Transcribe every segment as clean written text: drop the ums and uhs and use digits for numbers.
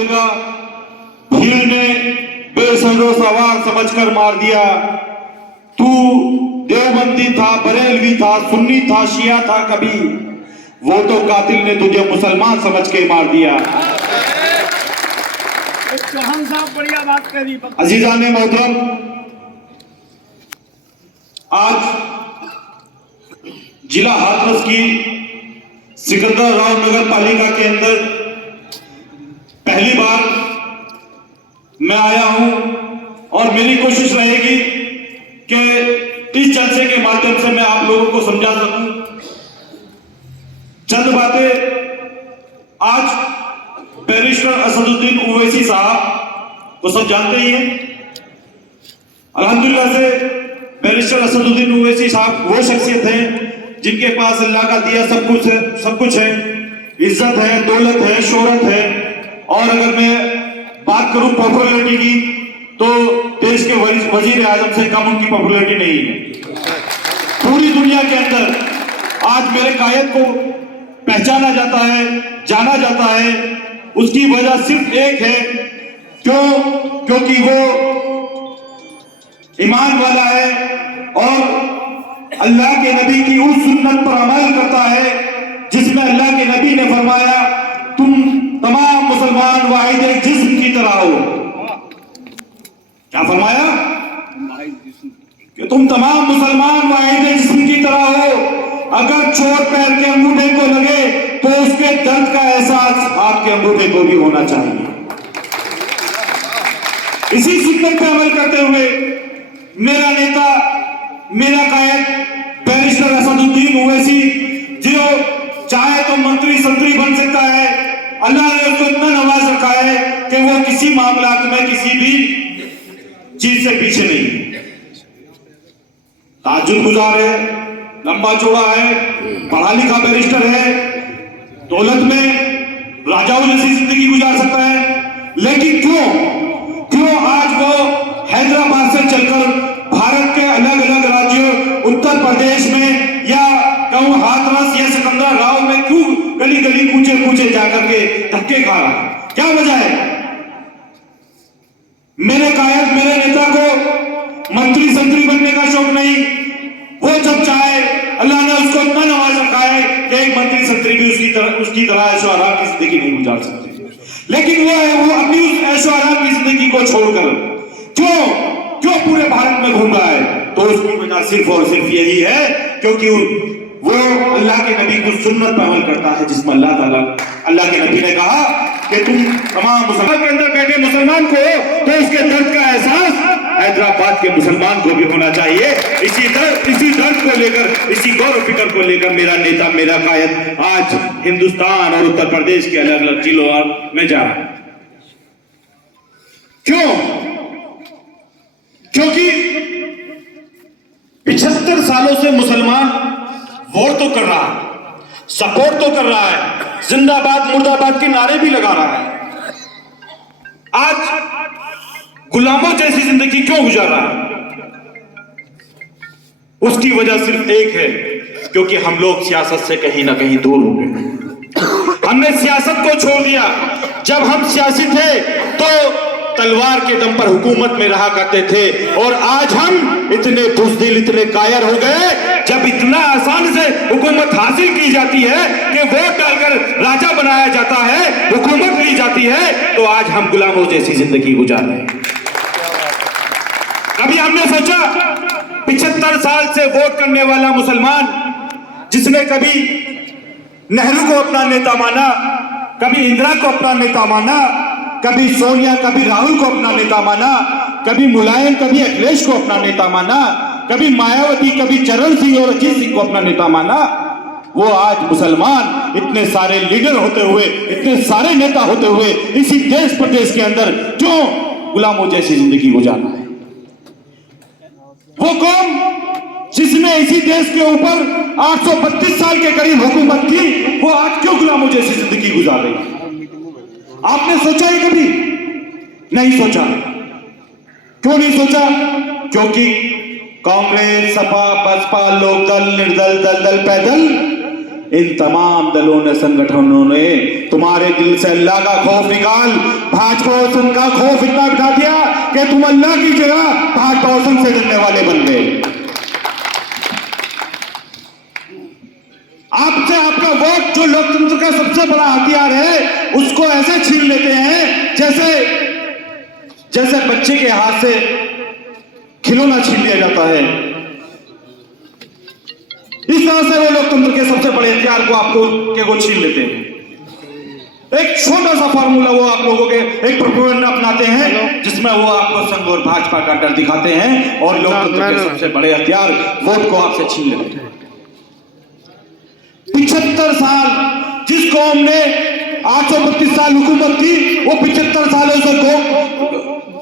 बोलेगा, भीड़ ने बेसरो सवार समझकर मार दिया। तू देवबंदी था, बरेलवी था, सुन्नी था, शिया था कभी, वो तो कातिल ने तुझे मुसलमान समझ के मार दिया। चौहान साहब बढ़िया बात करी। अजीजान मोहतरम, आज जिला हाथरस की सिकंदराव नगर पालिका के अंदर पहली बार मैं आया हूं और मेरी कोशिश रहेगी कि इस जलसे के माध्यम से मैं आप लोगों को समझा सकूं चंद बातें। आज बैरिस्टर असदुद्दीन ओवैसी साहब को सब जानते ही हैं। अल्हम्दुलिल्लाह से बैरिस्टर असदुद्दीन ओवैसी साहब वो शख्सियत हैं जिनके पास अल्लाह का दिया सब कुछ है, इज्जत है, दौलत है, शोहरत है। और अगर मैं बात करूं पॉपुलैरिटी की तो देश के वजीर आजम से कम उनकी पॉपुलैरिटी नहीं है। पूरी दुनिया के अंदर आज मेरे कायद को पहचाना जाता है, जाना जाता है। उसकी वजह सिर्फ एक है, क्योंकि वो ईमान वाला है और अल्लाह के नबी की उस सुन्नत पर अमल करता है जिसमें अल्लाह के नबी ने फरमाया, तुम तमाम मुसलमान वाहिद एक जिस्म की तरह हो। क्या फरमाया? कि तुम तमाम मुसलमान वाहिद एक जिस्म की तरह हो। अगर चोट पैर के अंगूठे को लगे तो उसके दर्द का एहसास आपके अंगूठे को भी होना चाहिए। इसी सुन्नत पे अमल करते हुए मेरा नेता, मेरा कायद बैरिस्टर असदुद्दीन ओवैसी, जो चाहे तो मंत्री संतरी बन सकता है, अल्लाह ने उसको इतना नवाज रखा है कि वो किसी मामला में किसी भी चीज से पीछे नहीं। ताजुल गुजार है, लंबा चौड़ा है, पढ़ा लिखा बैरिस्टर है, दौलत में राजाओं जैसी जिंदगी गुजार सकता है। लेकिन क्यों आज वो हैदराबाद से चलकर भारत के अलग अलग राज्यों, उत्तर प्रदेश में या कहूं हाथरस या सिकंदराव में, क्यों गली गली कूचे जाकर के धक्के खा रहा है? क्या वजह है? मेरे कायद, मेरे नेता को मंत्री संतरी बनने का शौक नहीं। वो जब चाहे, अल्लाह ने उसको इतना नवाज रखा है कि एक मंत्री संतरी भी उसकी तरह ऐशो आराम की जिंदगी नहीं गुजार सकते। लेकिन वो अपनी उस ऐशो आराम की जिंदगी को छोड़कर क्यों पूरे भारत में घूम रहा है? तो उसकी वजह सिर्फ और सिर्फ यही है क्योंकि वो अल्लाह के नबी की सुन्नत पर अमल करता है, जिसमें अल्लाह के नबी ने कहा कि तुम तमाम मुसलमान के अंदर बैठे मुसलमान को तो उसके दर्द का एहसास हैदराबाद के मुसलमान को भी होना चाहिए। इसी दर्द को लेकर, इसी गौर फिक्र को लेकर मेरा नेता, मेरा कायद आज हिंदुस्तान और उत्तर प्रदेश के अलग अलग जिलों में जा रहा है। क्योंकि 75 सालों से मुसलमान वोट तो कर रहा है, सपोर्ट तो कर रहा है, जिंदाबाद मुर्दाबाद के नारे भी लगा रहा है। आज गुलामों जैसी जिंदगी क्यों गुजार रहा है? उसकी वजह सिर्फ एक है, क्योंकि हम लोग सियासत से कहीं ना कहीं दूर हो गए। हमने सियासत को छोड़ दिया। जब हम सियासी थे तो तलवार के दम पर हुकूमत में रहा करते थे, और आज हम इतने बुज़दिल, इतने कायर हो गए, जब इतना आसान से हुकूमत हासिल की जाती है कि वोट डालकर राजा बनाया जाता है, हुकूमत ली जाती है, तो आज हम गुलामों जैसी जिंदगी गुजार रहे हैं। कभी हमने सोचा 75 साल से वोट करने वाला मुसलमान, जिसने कभी नेहरू को अपना नेता माना, कभी इंदिरा को अपना नेता माना, कभी सोनिया, कभी राहुल को अपना नेता माना, कभी मुलायम, कभी अखिलेश को अपना नेता माना, कभी मायावती, कभी चरण सिंह और अजीत सिंह को अपना नेता माना, वो आज मुसलमान इतने सारे लीडर होते हुए, इतने सारे नेता होते हुए इसी देश प्रदेश के अंदर क्यों गुलामों जैसी जिंदगी गुजारना है? वो कौम जिसने इसी देश के ऊपर 832 साल के करीब हुकूमत की, वो आज क्यों गुलामों जैसी जिंदगी गुजार रही है? आपने सोचा है कभी? नहीं सोचा। क्यों नहीं सोचा? क्योंकि कांग्रेस, सपा, बसपा, लोकदल, निर्दल, दलदल, पैदल, इन तमाम दलों ने, संगठनों ने तुम्हारे दिल से अल्लाह का खौफ निकाल। भाजपा और संघ का खौफ इतना बिठा दिया कि तुम अल्लाह की जगह भाजपा और संघ से डरने वाले बन गए। आपसे आपका वोट जो लोकतंत्र का सबसे बड़ा हथियार है उसको ऐसे छीन लेते हैं जैसे बच्चे के हाथ से खिलौना छीन लिया जाता है। इस तरह से वो लोकतंत्र के सबसे बड़े हथियार को आपको छीन लेते हैं। एक छोटा सा फार्मूला वो आप लोगों के एक प्रोपेगेंडा अपनाते हैं जिसमें वो आपको संघ और भाजपा का डर दिखाते हैं और लोकतंत्र के सबसे बड़े हथियार वोट को आपसे छीन लेते हैं। 75 साल जिस कौम ने 832 साल हुकूमत की वो 75 सालों से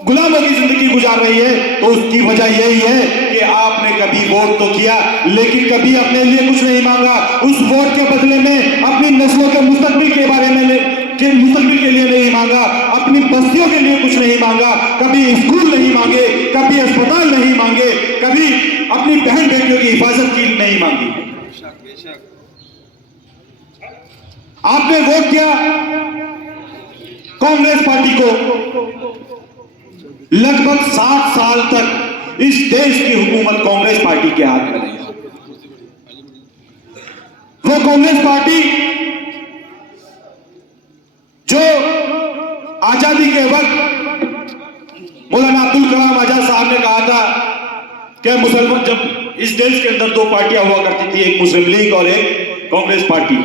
गुलामों की जिंदगी गुजार रही है। तो उसकी वजह यही है कि आपने कभी वोट तो किया लेकिन कभी अपने लिए कुछ नहीं मांगा। उस वोट के बदले में अपनी नस्लों के मुस्तकबिल के बारे में मुस्तकबिल के लिए नहीं मांगा, अपनी बस्तियों के लिए कुछ नहीं मांगा, कभी स्कूल नहीं मांगे, कभी अस्पताल नहीं मांगे, कभी अपनी बहन बेटियों की हिफाजत की नहीं मांगी। आपने वोट किया कांग्रेस पार्टी को। लगभग 60 साल तक इस देश की हुकूमत कांग्रेस पार्टी के हाथ में रही। वो कांग्रेस पार्टी जो आजादी के वक्त मौलाना अब्दुल कलाम आजाद साहब ने कहा था कि मुसलमान, जब इस देश के अंदर 2 पार्टियां हुआ करती थी, एक मुस्लिम लीग और एक कांग्रेस पार्टी,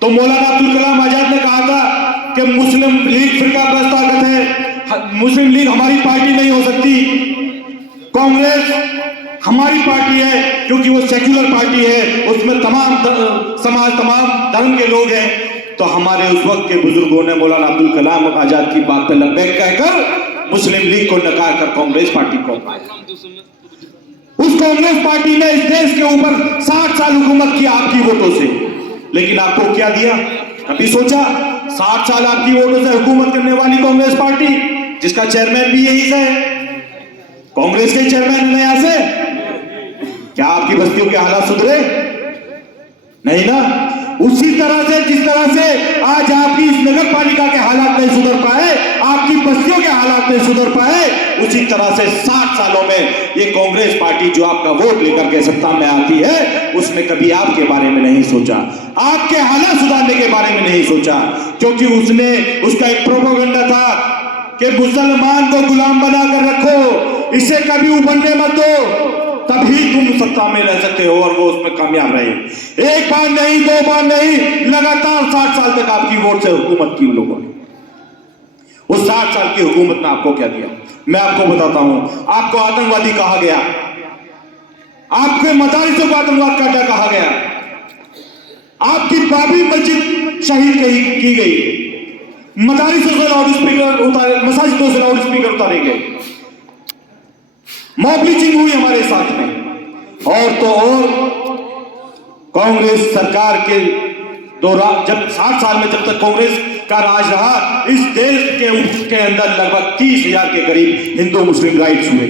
तो मौलाना अब्दुल कलाम आजाद ने कहा था कि मुस्लिम लीग फिरका परस्त ताकत है, मुस्लिम लीग हमारी पार्टी नहीं हो सकती, कांग्रेस हमारी पार्टी है क्योंकि वो सेक्युलर पार्टी है, उसमें तमाम समाज तमाम धर्म के लोग हैं। तो हमारे उस वक्त के बुजुर्गों ने मौलाना अब्दुल कलाम आजाद की बात पे लब्बैक कहकर मुस्लिम लीग को नकार कर कांग्रेस पार्टी को, उस कांग्रेस पार्टी ने इस देश के ऊपर 60 साल हुकूमत की आपकी वोटों से। लेकिन आपको क्या दिया? कभी सोचा 60 साल आपकी वोटों से हुकूमत करने वाली कांग्रेस पार्टी जिसका चेयरमैन भी यही से, कांग्रेस के चेयरमैन है यहाँ से, क्या आपकी बस्तियों के हालात सुधरे? नहीं ना। उसी तरह से जिस तरह से आज आपकी इस नगर पालिका के हालात नहीं सुधर पाए, आपकी बस्तियों के हालात नहीं सुधर पाए, उसी तरह से 60 सालों में ये कांग्रेस पार्टी जो आपका वोट लेकर के सत्ता में आती है उसने कभी आपके बारे में नहीं सोचा, आपके हालात सुधारने के बारे में नहीं सोचा, क्योंकि उसका एक प्रोपेगेंडा था कि मुसलमान को गुलाम बनाकर रखो, इसे कभी उभरने मत दो, तभी तुम सत्ता में रह सकते हो। और वो उसमें कामयाब रहे। एक बार नहीं, 2 बार नहीं, लगातार 60 साल तक आपकी वोट से हुकूमत की उन लोगों ने। उस 60 साल की हुकूमत ने आपको क्या दिया मैं आपको बताता हूं। आपको आतंकवादी कहा गया, आपके मदारिसों को आतंकवाद का अड्डा कहा गया, आपकी बाबरी मस्जिद शहीद की गई, मदारिसों से लाउड स्पीकर उतारे, मसाजिदों से लाउड स्पीकर उतारे गए, मॉब लिंचिंग हुई हमारे साथ में। और तो और कांग्रेस सरकार के दौरान, जब 60 साल में जब तक कांग्रेस का राज रहा, इस देश के अंदर लगभग 30,000 के करीब हिंदू मुस्लिम राइट्स हुए।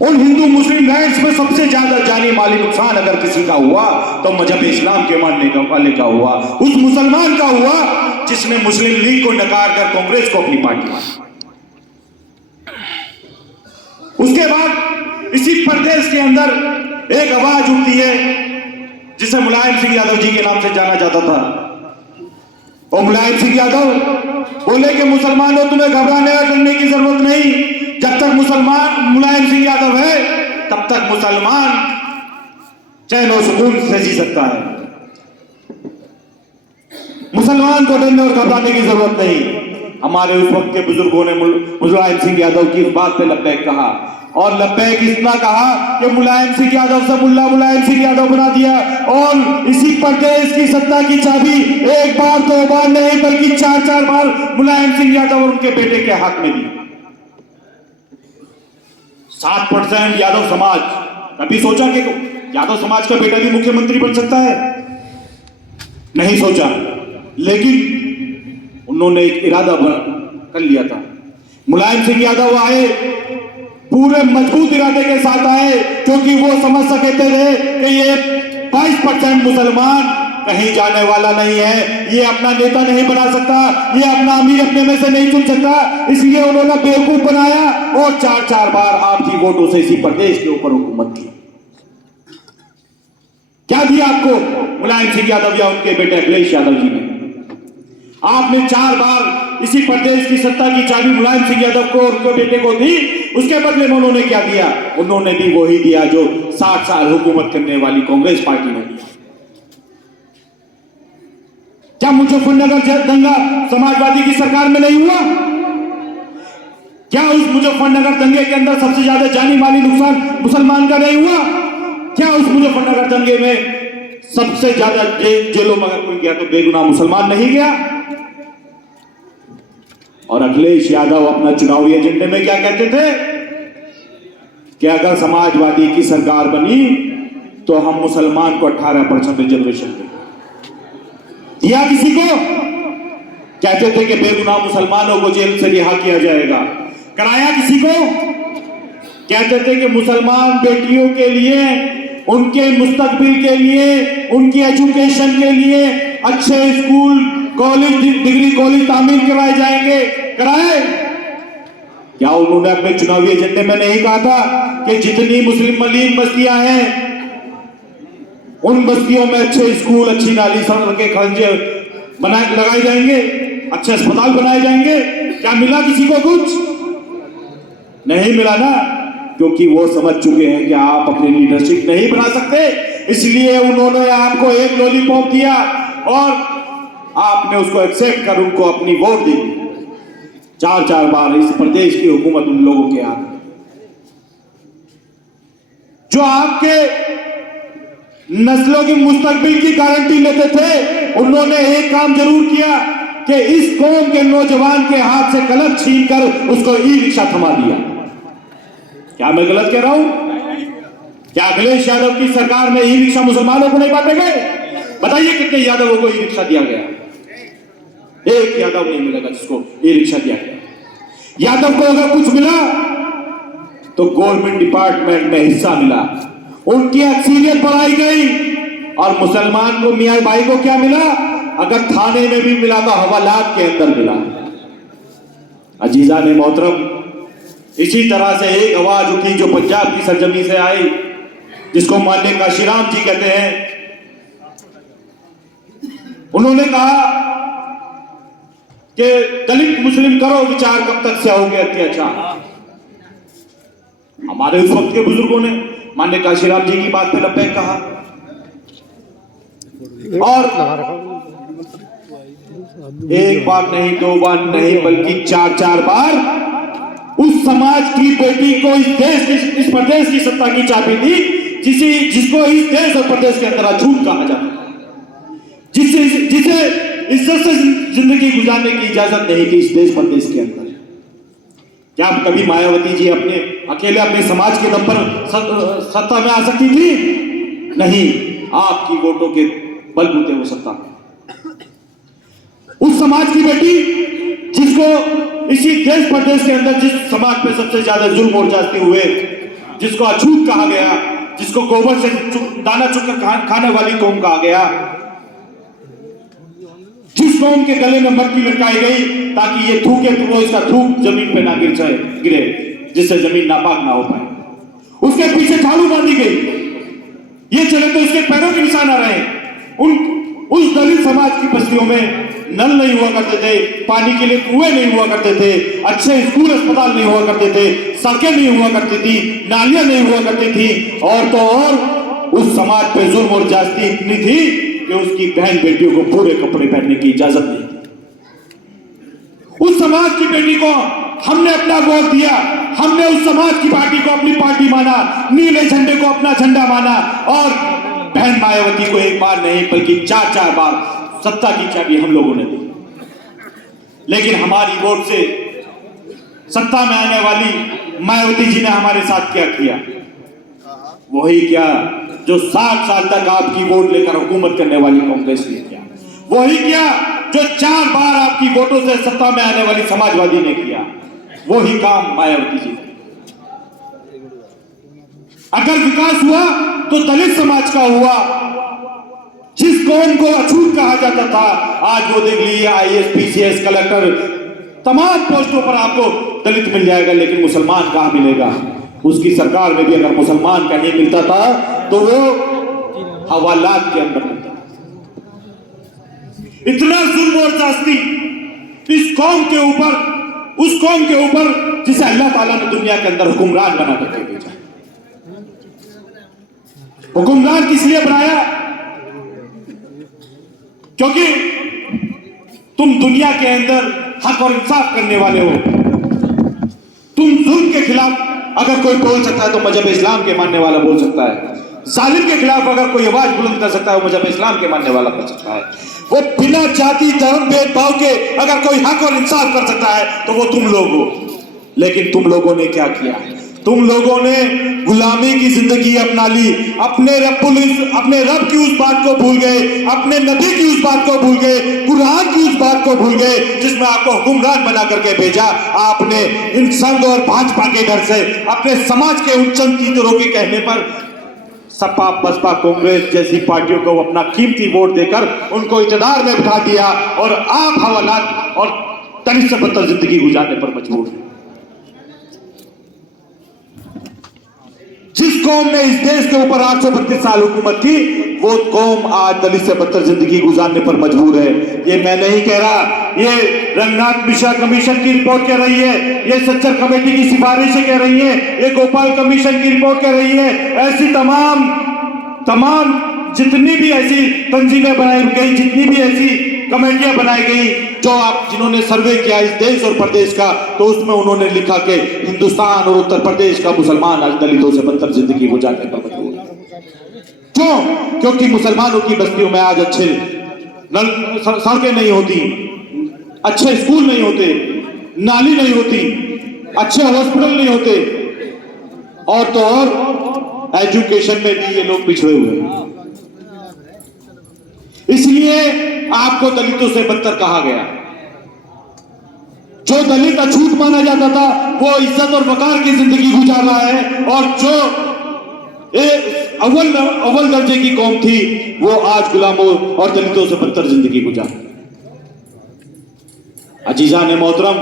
उन हिंदू मुस्लिम राइट्स में सबसे ज्यादा जानी माली नुकसान अगर किसी का हुआ तो मजहब इस्लाम के मानने वाले का हुआ, उस मुसलमान का हुआ जिसने मुस्लिम लीग को नकार कर कांग्रेस को अपनी पार्टी माना। उसके बाद इसी प्रदेश के अंदर एक आवाज उठती है जिसे मुलायम सिंह यादव जी के नाम से जाना जाता था। और मुलायम सिंह यादव बोले कि मुसलमानों, तुम्हें घबराने और डरने की जरूरत नहीं, जब तक मुसलमान मुलायम सिंह यादव है तब तक मुसलमान चैन और सुकून से जी सकता है, मुसलमान को डरने और घबराने की जरूरत नहीं। हमारे उस वक्त के बुजुर्गों ने मुलायम सिंह यादव की इस बात पे लब्बैक कहा, और लब्बैक इतना कहा कि मुलायम सिंह यादव से मुल्ला मुलायम सिंह यादव बना दिया। और इसी प्रदेश की सत्ता की चाबी 1 बार 2 बार नहीं बल्कि 4-4 बार मुलायम सिंह यादव और उनके बेटे के हाथ में दी। 7% यादव समाज, कभी सोचा कि यादव समाज का बेटा भी मुख्यमंत्री बन सकता है? नहीं सोचा, लेकिन उन्होंने एक इरादा कर लिया था। मुलायम सिंह यादव आए, पूरे मजबूत इरादे के साथ आए, क्योंकि वो समझ सकते थे कि ये 22% मुसलमान कहीं जाने वाला नहीं है। ये अपना नेता नहीं बना सकता, ये अपना अमीर अपने में से नहीं चुन सकता, इसलिए उन्होंने बेवकूफ बनाया और 4-4 बार आपकी वोटों से इसी प्रदेश के ऊपर हुकूमत की। क्या दिया आपको मुलायम सिंह यादव या उनके बेटे अखिलेश यादव जी ने? आपने 4 बार इसी प्रदेश की सत्ता की चाबी मुलायम सिंह यादव को और उनके बेटे को दी। उसके बदले में उन्होंने क्या दिया? उन्होंने भी वही दिया जो 60 साल हुकूमत करने वाली कांग्रेस पार्टी ने दिया। क्या मुजफ्फरनगर दंगा समाजवादी की सरकार में नहीं हुआ? क्या उस मुजफ्फरनगर दंगे के अंदर सबसे ज्यादा जानी माली नुकसान मुसलमान का नहीं हुआ? क्या उस मुजफ्फरनगर दंगे में सबसे ज्यादा जेलों में अगर कोई गया तो बेगुनाह मुसलमान नहीं गया? और अखिलेश यादव अपना चुनावी एजेंडे में क्या कहते थे कि अगर समाजवादी की सरकार बनी तो हम मुसलमान को 18% रिजर्वेशन देंगे। दिया किसी को? कहते थे कि बेगुनाह मुसलमानों को जेल से रिहा किया जाएगा। कराया किसी को? कहते थे कि मुसलमान बेटियों के लिए, उनके मुस्तकबिल के लिए, उनकी एजुकेशन के लिए अच्छे स्कूल, कॉलेज, डिग्री कॉलेज तामीर कराए जाएंगे। कराए? क्या उन्होंने अपने चुनावी एजेंडे में नहीं कहा था कि जितनी मुस्लिम मलिन बस्तियां हैं उन बस्तियों में अच्छे स्कूल, अच्छी नाली, सड़कें, खंजे लगाए जाएंगे, अच्छे अस्पताल बनाए जाएंगे? क्या मिला किसी को? कुछ नहीं मिला ना, क्योंकि वो समझ चुके हैं कि आप अपनी लीडरशिप नहीं बना सकते, इसलिए उन्होंने आपको एक लॉलीपॉप दिया और आपने उसको एक्सेप्ट कर उनको अपनी वोट दी। 4-4 बार इस प्रदेश की हुकूमत उन लोगों के हाथ में। जो आपके नस्लों की मुस्तकबिल की गारंटी लेते थे, उन्होंने एक काम जरूर किया कि इस कौम के नौजवान के हाथ से कलम छीनकर उसको ई रिक्शा थमा दिया। क्या मैं गलत कह रहा हूं? क्या अखिलेश यादव की सरकार में ई रिक्शा मुसलमानों को नहीं बांटे गए? बताइए कितने यादवों को ई रिक्शा दिया गया? एक यादव नहीं मिलेगा जिसको ई रिक्शा दिया गया। यादव को अगर कुछ मिला तो गवर्नमेंट डिपार्टमेंट में हिस्सा मिला, उनकी अक्सरियत बढ़ाई गई। और मुसलमान को, मियां भाई को क्या मिला? अगर थाने में भी मिला तो हवालात के अंदर मिला। अजीजा ने मोहतरम, इसी तरह से एक आवाज उठी जो पंजाब की सरजमी से आई, जिसको माननीय काशीराम जी कहते हैं। उन्होंने कहा कि दलित मुस्लिम करो विचार, कब तक सहोगे अत्याचार। हमारे उस वक्त के बुजुर्गों ने माननीय काशीराम जी की बात पे लब्बैक कहा और एक बार नहीं, 2 बार नहीं, बल्कि 4-4 बार उस समाज की बेटी को इस देश, इस प्रदेश की सत्ता की चाबी दी, जिसको इस देश और प्रदेश के अंदर अछूत कहा जाता है, जिसे इज्जत से जिंदगी गुजारने की इजाजत नहीं थी इस देश प्रदेश के अंदर। क्या कभी मायावती जी अपने अकेले अपने समाज के दम पर सत्ता में आ सकती थी? नहीं, आपकी वोटों के बलबूते वो सत्ता में। उस समाज की बेटी जिसको इसी देश प्रदेश के अंदर, जिस समाज पे सबसे ज्यादा जुल्म और जाती हुए, जिसको अछूत कहा गया, जिसको गोबर से दाना चुनकर खाने वाली कौम कहा गया, जिस कौम के गले में मटकी लटकाई गई ताकि ये थूके तो इसका थूक जमीन पे ना गिरे, जिससे जमीन नापाक ना हो पाए, उसके पीछे झाड़ू बांधी गई, ये चले तो उसके पैरों के निशान आ रहे हैं। उस दलित समाज की बस्तियों में नल नहीं हुआ करते थे, पानी के लिए कुएं नहीं हुआ करते थे, अच्छे स्कूल अस्पताल नहीं हुआ करते थे, सड़कें नहीं हुआ करती थी, नालियां नहीं हुआ करती थी, और तो और उस समाज पे जुल्म और ज्यादती इतनी थी कि उसकी बहन बेटियों को पूरे कपड़े पहनने की इजाजत नहीं थी। उस समाज की बेटी को हमने अपना वोट दिया, हमने उस समाज की पार्टी को अपनी पार्टी माना, नीले झंडे को अपना झंडा माना, और बहन मायावती को एक बार नहीं बल्कि 4-4 बार सत्ता की चाबी हम लोगों ने दी। लेकिन हमारी वोट से सत्ता में आने वाली मायावती जी ने हमारे साथ क्या किया? वही क्या जो 60 साल तक आपकी वोट लेकर हुकूमत करने वाली कांग्रेस ने किया, वही क्या जो 4 बार आपकी वोटों से सत्ता में आने वाली समाजवादी ने किया, वही काम मायावती जी ने। अगर विकास हुआ तो दलित समाज का हुआ, जिस कौम को अछूत कहा जाता था, आज वो देख लीजिए IAS, PCS, कलेक्टर, तमाम पोस्टों पर आपको दलित मिल जाएगा, लेकिन मुसलमान कहां मिलेगा? उसकी सरकार में भी अगर मुसलमान का नहीं मिलता था तो वो हवालात के अंदर मिलता था। इतना जुल्म और जास्ती इस कौम के ऊपर, उस कौम के ऊपर जिसे अल्लाह ताला ने दुनिया के अंदर हुक्मरान बना करके भेजा। हुक्मरान किस लिए बनाया? क्योंकि तुम दुनिया के अंदर हक और इंसाफ करने वाले हो। तुम जुल्म के खिलाफ अगर कोई बोल सकता है तो मजहब इस्लाम के मानने वाला बोल सकता है। जालिम के खिलाफ अगर कोई आवाज बुलंद कर सकता है वो मजहब इस्लाम के मानने वाला कर सकता है। वो बिना जाति धर्म भेदभाव के अगर कोई हक और इंसाफ कर सकता है तो वो तुम लोग हो। लेकिन तुम लोगों ने क्या किया? तुम लोगों ने गुलामी की जिंदगी अपना ली, अपने रब की उस बात को भूल गए, अपने नबी की उस बात को भूल गए, कुरान की उस बात को भूल गए जिसमें आपको हुक्मरान बना करके भेजा। आपने इन संघ और भाजपा के घर से अपने समाज के उन चंद टीचरों के कहने पर सपा, बसपा, कांग्रेस जैसी पार्टियों को अपना कीमती वोट देकर उनको इक़्तिदार में बिठा दिया और आप हवालात और तनिक से बदतर जिंदगी गुजारने पर मजबूर हैं। जिस कौम ने इस देश के ऊपर 832 साल हुकूमत की, वो कौम आज दलित से बदतर जिंदगी गुजारने पर मजबूर है। ये मैं नहीं कह रहा, ये रंगनाथ मिश्रा कमीशन की रिपोर्ट कह रही है, ये सच्चर कमेटी की सिफारिशें कह रही हैं, ये गोपाल कमीशन की रिपोर्ट कह रही है। ऐसी तमाम जितनी भी ऐसी तंजीमें बनाई गई, जितनी भी ऐसी कमेटियां बनाई गई, जिन्होंने सर्वे किया इस देश और प्रदेश का, तो उसमें उन्होंने लिखा कि हिंदुस्तान और उत्तर प्रदेश का मुसलमान आज दलितों से बदतर जिंदगी गुजारने पर मजबूर है। क्यों? क्योंकि मुसलमानों की बस्तियों में आज अच्छे सड़कें नहीं होती, अच्छे स्कूल नहीं होते, नाली नहीं होती, अच्छे हॉस्पिटल नहीं होते, और तो और एजुकेशन में भी ये लोग पिछड़े हुए हैं। इसलिए आपको दलितों से बदतर कहा गया। जो दलित अछूत माना जाता था वो इज्जत और वकार की जिंदगी गुजार रहा है, और जो अव्वल दर्जे की कौम थी वो आज गुलामों और दलितों से बदतर जिंदगी गुजार। अजीजान मोहतरम,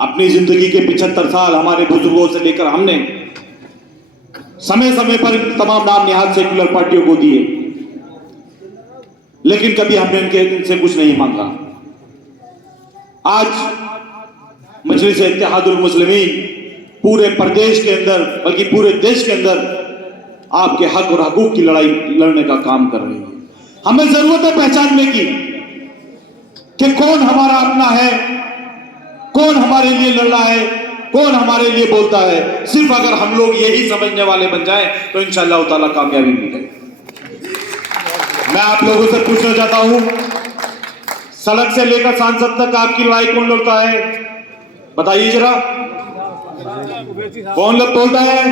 अपनी जिंदगी के 75 साल हमारे बुजुर्गों से लेकर हमने समय समय पर तमाम नाम निहाद सेक्युलर पार्टियों को दिए, लेकिन कभी हमने इनसे कुछ नहीं मांगा। आज मजलिस इत्तेहादुल मुस्लिमीन पूरे प्रदेश के अंदर, बल्कि पूरे देश के अंदर आपके हक और हकूक की लड़ाई लड़ने का काम कर रही है। हमें जरूरत है पहचानने की कि कौन हमारा अपना है, कौन हमारे लिए लड़ रहा है, कौन हमारे लिए बोलता है। सिर्फ अगर हम लोग यही समझने वाले बन जाएं तो इंशाअल्लाह ताला कामयाबी मिलेगी। मैं आप लोगों से पूछना चाहता हूं, सड़क से लेकर सांसद तक आपकी लड़ाई कौन लड़ता है? बताइए जरा, कौन लोग बोलता है?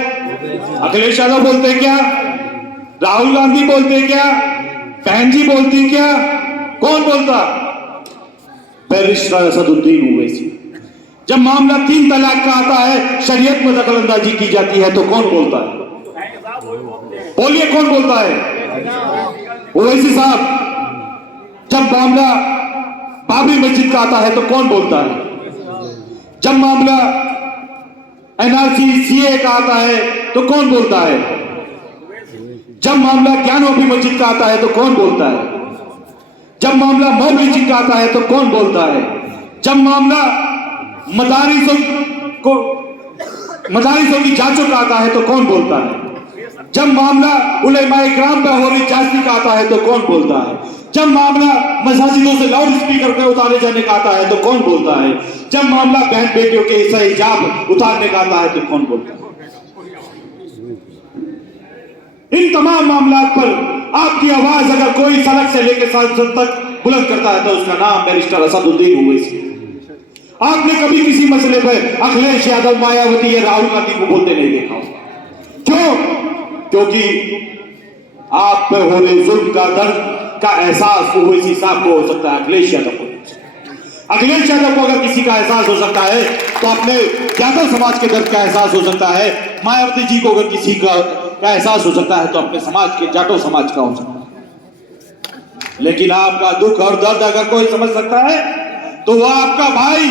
अखिलेश यादव बोलते क्या? राहुल गांधी बोलते क्या? बहन जी बोलती क्या? कौन बोलता? बैरिस्टर असदुद्दीन ओवैसी। जब मामला 3 तलाक का आता है, शरीयत में दखलंदाजी की जाती है, तो कौन बोलता है? बोलिए, कौन बोलता है? ओवैसी साहब। जब मामला बाबरी मस्जिद का आता है तो कौन बोलता है? जब मामला NRC CA का आता है तो कौन बोलता है? जब मामला ज्ञानोपी मस्जिद का आता है तो कौन बोलता है? जब मामला मॉब लिंचिंग का आता है तो कौन बोलता है? जब मामला मदारिसों की जांचों का आता है तो कौन बोलता है? जब मामला उलेमाए किराम पे हो रही जांच का आता है तो कौन बोलता है? जब मामला मसाजिदों से लाउड स्पीकर पे उतारे जाने का आता है तो कौन बोलता है? जब मामला बहन बेटियों के हिस्सा हिजाब उतारने का आता है तो कौन बोलता है? इन तमाम मामलों पर आपकी आवाज अगर कोई सड़क से लेकर सांसद तक बुलंद करता है तो उसका नाम बैरिस्टर असदुद्दीन ओवैसी। आपने कभी किसी मसले पर अखिलेश यादव, मायावती या राहुल गांधी को बोलते नहीं देखा होगा। क्यों? क्योंकि आप पे हो रहे जुल्म का दर्द का एहसास ओवैसी साहब को हो सकता है, अखिलेश यादव को। अखिलेश यादव को अगर किसी का एहसास हो सकता है तो अपने यादव समाज के दर्द का एहसास हो सकता है। मायावती जी को अगर किसी का एहसास हो सकता है तो अपने समाज के जाटो समाज का हो सकता है। लेकिन आपका दुख और दर्द अगर कोई समझ सकता है तो वह आपका भाई,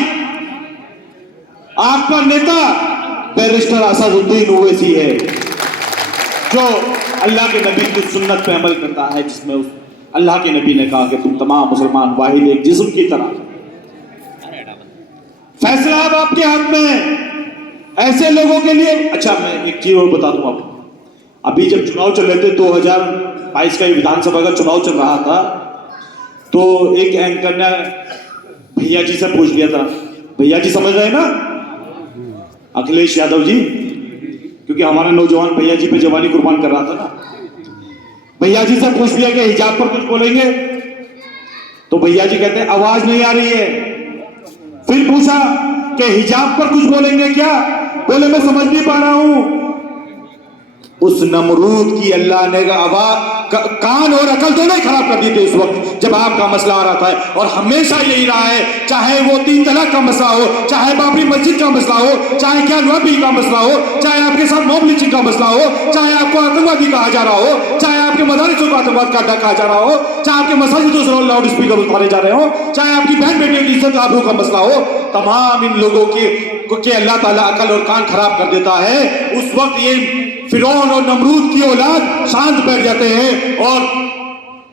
आपका नेता बैरिस्टर असदुद्दीन ओवैसी है, जो अल्लाह के नबी की सुन्नत पे अमल करता है, जिसमें उस अल्लाह के नबी ने कहा कि तुम तमाम मुसलमान वाहिद एक जिस्म की तरह। फैसला अब आपके हाथ में है। ऐसे लोगों के लिए अच्छा, मैं एक चीज और बता दूं आपको। अभी जब चुनाव चल रहे थे 2022 का विधानसभा का चुनाव चल रहा था, तो एक एंकर ने भैया जी से पूछ लिया था, भैया जी समझ रहे ना, अखिलेश यादव जी, क्योंकि हमारा नौजवान भैया जी पे जवानी कुर्बान कर रहा था ना। भैया जी से पूछ लिया कि हिजाब पर कुछ बोलेंगे, तो भैया जी कहते हैं आवाज नहीं आ रही है। फिर पूछा कि हिजाब पर कुछ बोलेंगे क्या, बोले मैं समझ नहीं पा रहा हूं। उस नमरूद की अल्लाह ने कान और अकल दोनों ही खराब कर दी थी उस वक्त जब आपका मसला आ रहा था। और हमेशा यही रहा है, चाहे वो 3 तलाक का मसला हो, चाहे बाबरी मस्जिद का मसला हो, चाहे क्या नवाबी का मसला हो, चाहे आपके साथ मॉब लिंचिंग का मसला हो, चाहे आपको आतंकवादी कहा जा रहा हो, चाहे आपके मदारिसों को आतंकवाद का अड्डा कहा जा रहा हो, चाहे आपके मसाजिदों से लाउड स्पीकर उतारे जा रहे हो, चाहे आपकी बहन बेटियों की इज्जत आबरू का मसला हो, तमाम इन लोगों के अल्लाह ताला अकल और कान खराब कर देता है। उस वक्त ये फिरौन और नमरूद की औलाद शांत बैठ जाते हैं और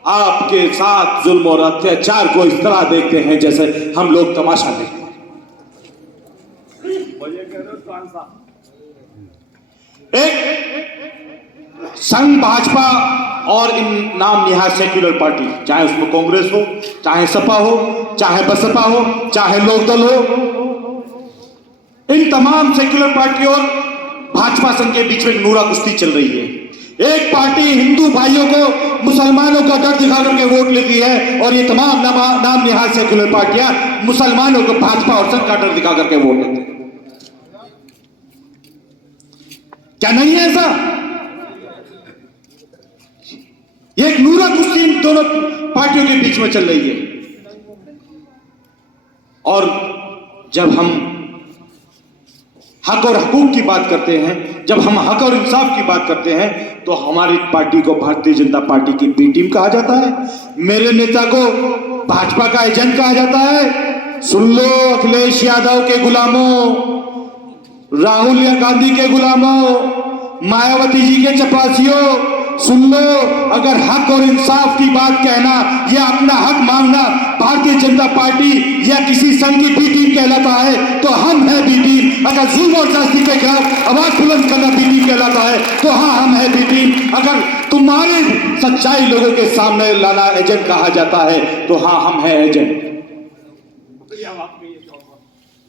आपके साथ जुल्म और अत्याचार को इस तरह देखते हैं जैसे हम लोग तमाशा देखते हैं। एक संघ भाजपा और इन नाम निहाय सेक्युलर पार्टी, चाहे उसमें कांग्रेस हो, चाहे सपा हो, चाहे बसपा हो, चाहे लोकदल हो, इन तमाम सेक्युलर पार्टी और भाजपा संघ के बीच में नूरा कुश्ती चल रही है। एक पार्टी हिंदू भाइयों को मुसलमानों का डर दिखा करके वोट लेती है और ये तमाम नाम निहाय सेक्युलर पार्टियां मुसलमानों को भाजपा और संघ का डर दिखा करके वोट लेती है। क्या नहीं है ऐसा? ये एक नूरा कुश्ती इन दोनों पार्टियों के बीच में चल रही है। और जब हम हक और हकूक की बात करते हैं, जब हम हक और इंसाफ की बात करते हैं, तो हमारी पार्टी को भारतीय जनता पार्टी की बी टीम कहा जाता है, मेरे नेता को भाजपा का एजेंट कहा जाता है। सुन लो अखिलेश यादव के गुलामों, राहुल गांधी के गुलामों, मायावती जी के चपरासियों, सुन लो, अगर हक और इंसाफ की बात कहना या अपना हक मांगना भारतीय जनता पार्टी या किसी संघ की बी टीम कहलाता है तो हम है बी टीम। अगर जुल्म और ज्यादती के खिलाफ आवाज बुलंद करना बी टीम कहलाता है तो हाँ हम है बी टीम। अगर तुम्हारे सच्चाई लोगों के सामने लाना एजेंट कहा जाता है तो हाँ हम है एजेंट।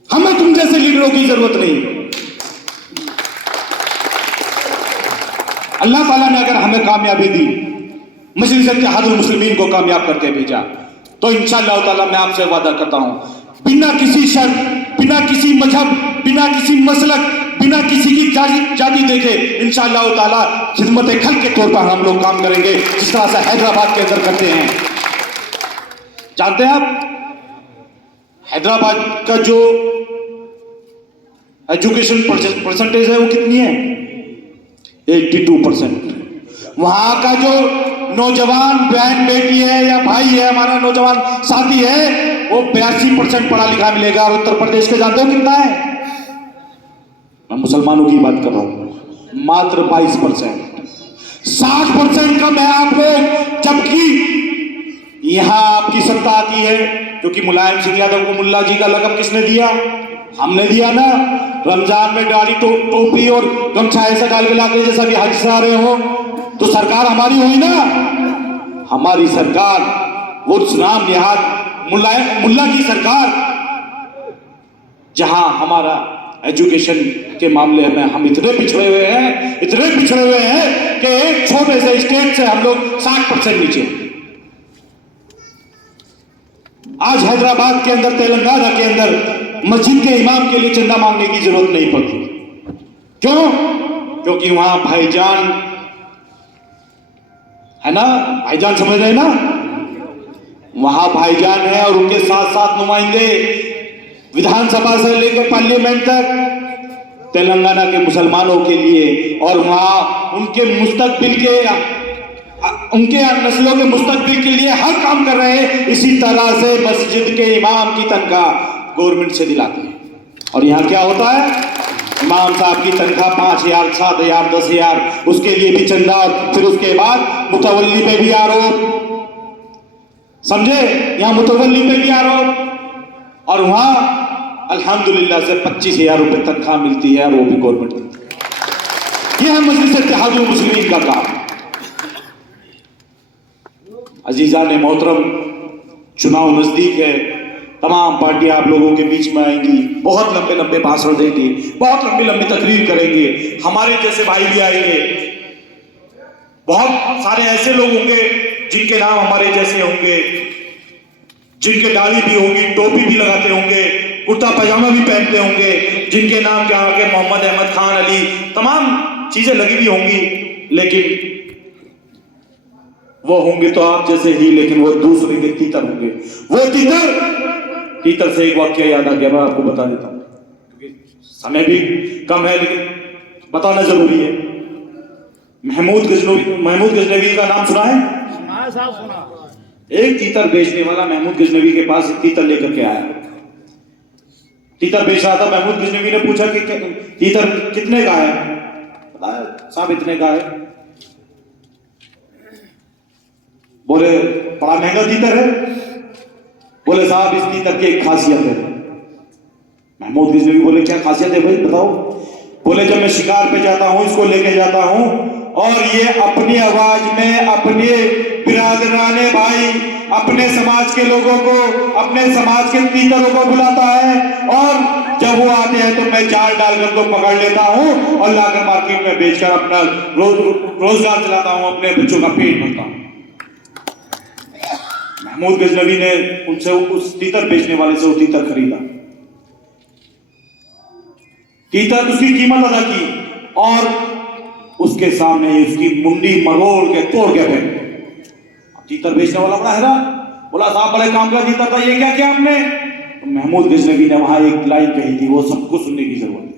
हमें तुम जैसे लीडरों की जरूरत नहीं। अल्लाह ताला ने अगर हमें कामयाबी दी, मजलिस इत्तेहादुल मुस्लिमीन को कामयाब करके भेजा, तो इंशाअल्लाह ताला मैं आपसे वादा करता हूं, बिना किसी शर्त, बिना किसी मजहब, बिना किसी मसलक, बिना किसी की जाति देखे इंशाअल्लाह ताला खिदमत खल्क के तौर पर हम लोग काम करेंगे, जिस तरह से हैदराबाद के अंदर करते हैं। जानते हैं आप हैदराबाद का जो एजुकेशन परसेंटेज है वो कितनी है? 82%। वहां का जो नौजवान बहन बेटी है या भाई है, हमारा नौजवान साथी है, वो 82% पढ़ा लिखा मिलेगा। और उत्तर प्रदेश के जानते हो कितना है? मैं मुसलमानों की बात कर रहा हूं, मात्र 22%। 60% कम है आप लोग, जबकि यहां आपकी सत्ता आती है। क्योंकि मुलायम सिंह यादव को मुल्ला जी का लक़ब किसने दिया? हमने दिया ना। रमजान में डाली टोपी और गमछा ऐसा डाल के लाते जैसा कि हज से आ रहे हो, तो सरकार हमारी हुई ना। हमारी सरकार वो नाम निहाद मुल्ला की सरकार, जहां हमारा एजुकेशन के मामले में हम इतने पिछड़े हुए हैं, इतने पिछड़े हुए हैं कि एक छोटे से स्टेट से हम लोग 60% नीचे। आज हैदराबाद के अंदर, तेलंगाना के अंदर मस्जिद के इमाम के लिए चंदा मांगने की जरूरत नहीं पड़ती। क्यों? क्योंकि वहां भाईजान है ना, भाईजान समझ रहे ना, वहां भाईजान है और उनके साथ साथ नुमाइंदे विधानसभा से लेकर पार्लियामेंट तक तेलंगाना के मुसलमानों के लिए, और वहां उनके मुस्तकबिल के उनके नस्लों के मुस्तकबिल के लिए हर काम कर रहे हैं, इसी तरह से मस्जिद के इमाम की तनख्वाह गवर्नमेंट से दिलाते हैं। और यहाँ क्या होता है, इमाम साहब की तनख्वाह 5,000, 7,000, 10,000, उसके लिए भी चंदा, और फिर उसके बाद मुतवल्ली पे भी आरोप, समझे, यहाँ मुतवल्ली पे भी आरोप, और वहां अल्हम्दुलिल्लाह से 25,000 रुपए तनख्वाह मिलती है, और वो भी गवर्नमेंट देती है। यह है मजलिस इत्तेहादुल मुस्लिमीन का काम। अजीजान मोहतरम, चुनाव नजदीक है, तमाम पार्टियां आप लोगों के बीच में आएंगी, बहुत लंबे लंबे भाषण देंगे, बहुत लंबी लंबी तकरीर करेंगे, हमारे जैसे भाई भी आएंगे, बहुत सारे ऐसे लोग होंगे जिनके नाम हमारे जैसे होंगे, जिनके दाढ़ी भी होगी, टोपी भी लगाते होंगे, कुर्ता पैजामा भी पहनते होंगे, जिनके नाम क्या आगे मोहम्मद अहमद खान अली, तमाम चीजें लगी हुई होंगी, लेकिन वो होंगे तो आप जैसे ही, लेकिन वो दूसरे के तीतर होंगे। वो तीतर से एक वाक्य याद आ गया, मैं आपको बता देता हूं, क्योंकि समय भी कम है, लेकिन बताना जरूरी है। महमूद गजनवी का नाम सुना है? साहब सुना। एक तीतर बेचने वाला महमूद गजनवी के पास एक तीतर लेकर के आया। तीतर बेच रहा था, महमूद गजनवी ने पूछा कि तीतर कितने का है? बताया साहब इतने का है। बोले बड़ा महंगा तीतर है? बोले साहब इस तीतर की एक खासियत है। महमूद गजनवी बोले क्या खासियत है भाई बताओ? बोले जब मैं शिकार पे जाता हूं, इसको लेके जाता हूं, और ये अपनी आवाज में अपने बिरादराने भाई, अपने समाज के लोगों को, अपने समाज के तीतरों को बुलाता है, और जब वो आते हैं तो मैं जाल डालकर को पकड़ लेता हूं और लाकर मार्केट में बेचकर अपना रोजगार चलाता हूं, अपने बच्चों का पेट भरता हूं। महमूद गजनवी ने उनसे उस तीतर बेचने वाले से वो तीतर खरीदा, तीतर उसकी कीमत अदा की, और उसके सामने उसकी मुंडी मरोड़ के तोड़ के फेंक। तीतर बेचने वाला बड़ा हैरान, बोला साहब बड़े काम का तीतर था, ये क्या किया आपने? तो महमूद गजनवी ने वहां एक लाइन कही थी, वो सबको सुनने की जरूरत है,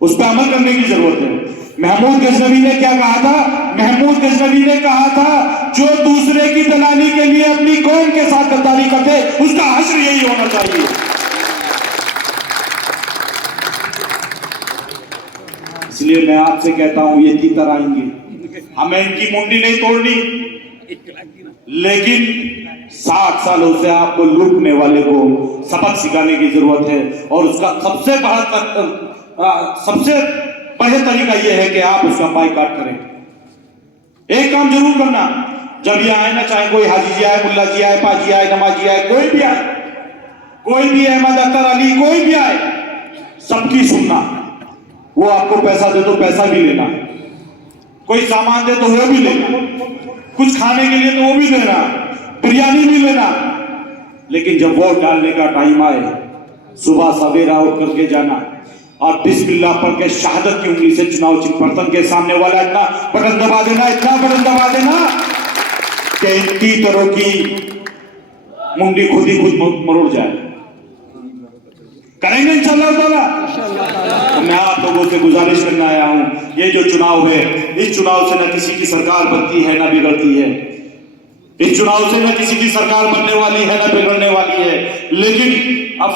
उस पर अमल करने की जरूरत है। महमूद गजनवी ने क्या कहा था? महमूद गजनवी ने कहा था जो दूसरे की दलाली के लिए अपनी कौम के साथ गद्दारी करते, उसका हश्र यही होना चाहिए। इसलिए मैं आपसे कहता हूं, ये तीतर आएंगे, हमें इनकी मुंडी नहीं तोड़नी, लेकिन 60 सालों से आपको लूटने वाले को सबक सिखाने की जरूरत है। और उसका सबसे बढ़िया तरीका यह है कि आप उसका बाइकाट करें। एक काम जरूर करना, जब ये आए ना, चाहे कोई हाजी जी आए, मुल्ला जी आए, पाजी आए, नमाजी आए, कोई भी आए, कोई भी अहमद अख्तर अली कोई भी आए, सबकी सुनना। वो आपको पैसा दे तो पैसा भी लेना, कोई सामान दे तो वो भी लेना, कुछ खाने के लिए तो वो भी देना, बिरयानी भी लेना, लेकिन जब वोट डालने का टाइम आए, सुबह सवेरा उठ करके जाना और बिस्मिल्लाह पढ़ के शहादत की उंगली से चुनाव चिन्ह बर्तन के सामने वाला इतना बटन दबा देना, इतना बटन दबा देना कि इन तीतरों की मुंडी खुद ही खुद मरोड़ जाए। करेंगे इंशाअल्लाह ताला। तो मैं आप लोगों से गुजारिश करने आया हूं, ये जो चुनाव है, इस चुनाव से न किसी की सरकार बनती है न बिगड़ती है, इस चुनाव से न किसी की सरकार बनने वाली है न बिगड़ने वाली है, लेकिन अब